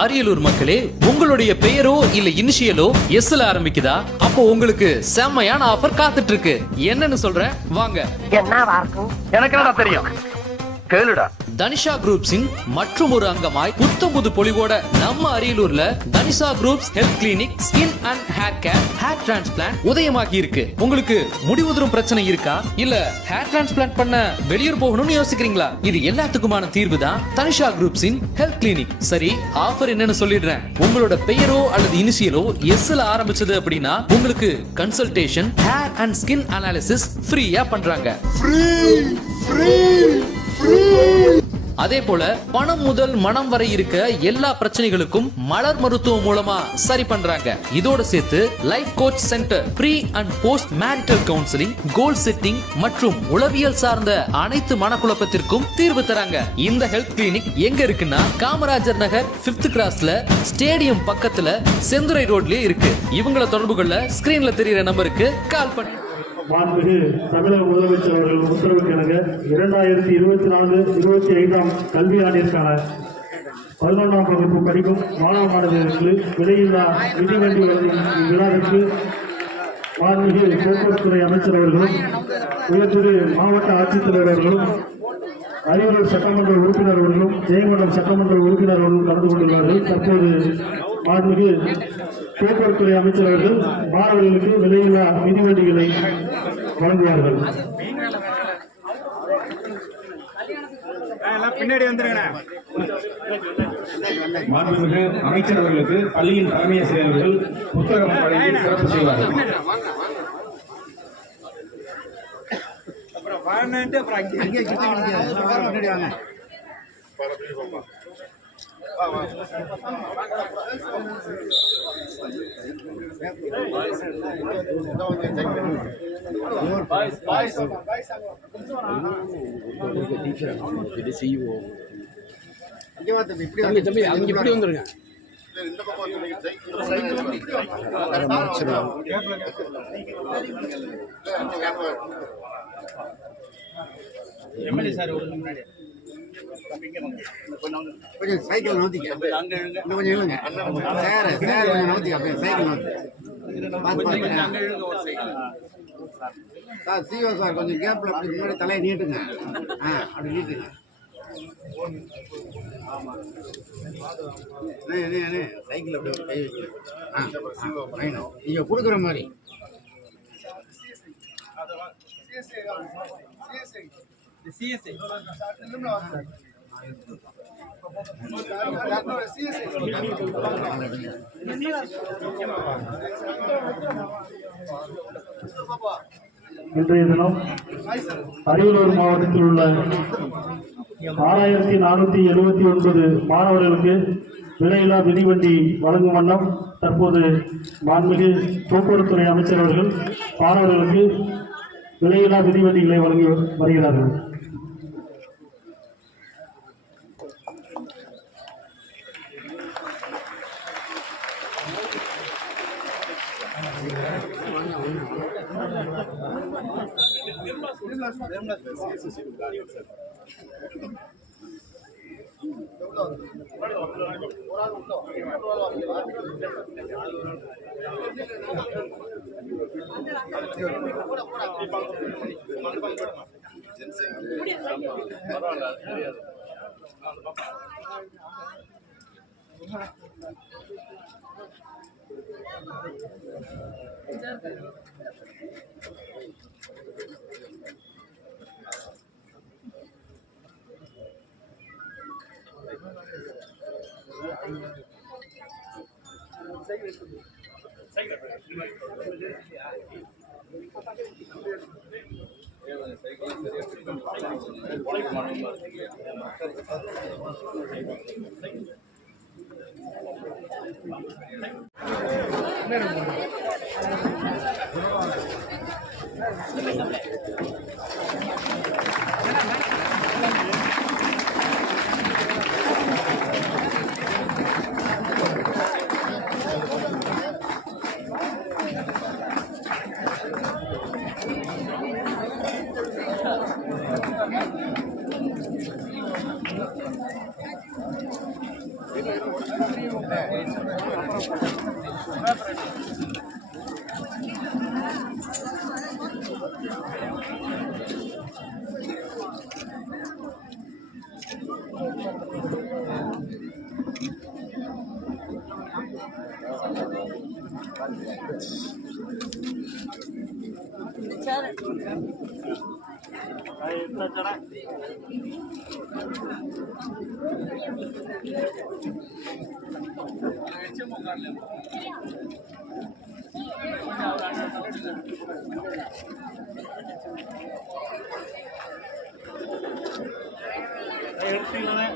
அரியலூர் மக்களே, உங்களுடைய பெயரோ இல்ல இனிஷியலோ எஸ்ல ஆரம்பிக்குதா? அப்போ உங்களுக்கு செம்மையான ஆஃபர் காத்துட்டு இருக்கு. என்னன்னு சொல்றேன் வாங்க. எனக்கு என்னடா தெரியும், கேளுடா. தனிஷா குரூப்ஸின் மற்றும் ஒரு அங்கமாய் புத்தம்புது பொலிவோட நம்ம அரியலூர்ல Tanisha groups health clinic skin and hair care, hair transplant உதயமாகி இருக்கு. உங்களுக்கு முடி உதிரும் பிரச்சனை இருக்கா? இல்ல ஹேர் டிரான்ஸ்பிளான்ட் பண்ண வெளியூர் போகணும்னு யோசிக்கிறீங்களா? இது எல்லாத்துக்குமான தீர்வு தான் தனிஷா குரூப்ஸின் ஹெல்த் கிளினிக். சரி, ஆஃபர் என்னன்னு சொல்லிடுறேன். உங்களோட பெயரோ அல்லது இனிஷியலோ எஸ்ல ஆரம்பிச்சது அப்படின்னா உங்களுக்கு consultation, hair and skin analysis ஃப்ரீயா பண்றாங்க. அதே போல பணம் முதல் மனம் வரை இருக்க எல்லா பிரச்சனைகளுக்கும் மலர் மருத்துவம் மூலமா சரி பண்றாங்க. இதோட சேர்த்து life coach centre, pre and post marital counselling, goal setting மற்றும் உளவியல் சார்ந்த அனைத்து மனக்குழப்பத்திற்கும் தீர்வு தராங்க. இந்த ஹெல்த் கிளினிக் எங்க இருக்குன்னா காமராஜர் நகர் 5th கிராஸ்ல ஸ்டேடியம் பக்கத்துல செந்துரை ரோட்லயே இருக்கு. இவங்கள தொடர்பு கொள்ள ஸ்கிரீன்ல தெரியுற நம்பருக்கு கால் பண்ணி. மாண்புமிகு தமிழக முதலமைச்சர் அவர்கள் உத்தரவுக்கிணங்க 2024-25 கல்வியாண்டிற்கான 11ஆம் வகுப்பு படிக்கும் மாணவ மாணவர்களுக்கு விலையில்லா மிதிவண்டி வழங்கும் விழாவிற்கு மாண்புமிகு போக்குவரத்துறை அமைச்சர் அவர்களும் உயர்திரு மாவட்ட ஆட்சித்தலைவர் அவர்களும் அரியலூர் சட்டமன்ற உறுப்பினர் அவர்களும் ஜெயங்கொண்டம் சட்டமன்ற உறுப்பினர் அவர்களும் கலந்து கொண்டுள்ளார்கள். தற்போது மாண்புமிகு போக்குவரத்துறை அமைச்சர் அவர்கள் மாணவர்களுக்கு விலையில்லா மிதிவண்டிகளை வழங்குவார்கள். மாண்புமிகு அமைச்சர் அவர்களுக்கு பள்ளியின் தலைமை ஆசிரியர்கள் புத்தகம் வழங்கி சிறப்பு செய்வார்கள். இப்படி வந்துருங்க. கொஞ்சம் சைக்கிள் நோத்திக்க, கொஞ்சம் இழுங்க சார், கொஞ்சம் நோத்திக்க, அப்படியே சைக்கிள் நோத்தி சார். சிஓ சார் கொஞ்சம் கேப்ல அப்படி முன்னாடி தலையை நீட்டுங்க. அப்படி நீட்டுங்க. சைக்கிள் அப்படி ஒரு கை வைக்கணும். நீங்க கொடுக்குற மாதிரி இன்றைய தினம் அரியலூர் மாவட்டத்தில் உள்ள 6479 மாணவர்களுக்கு விலையில்லா மிதிவண்டி வழங்கும் வண்ணம் தற்போது மாண்புமிகு போக்குவரத்துறை அமைச்சர் அவர்கள் மாணவர்களுக்கு விலையில்லா மிதிவண்டிகளை வழங்கி வருகிறார்கள். எடுத்தீங்களே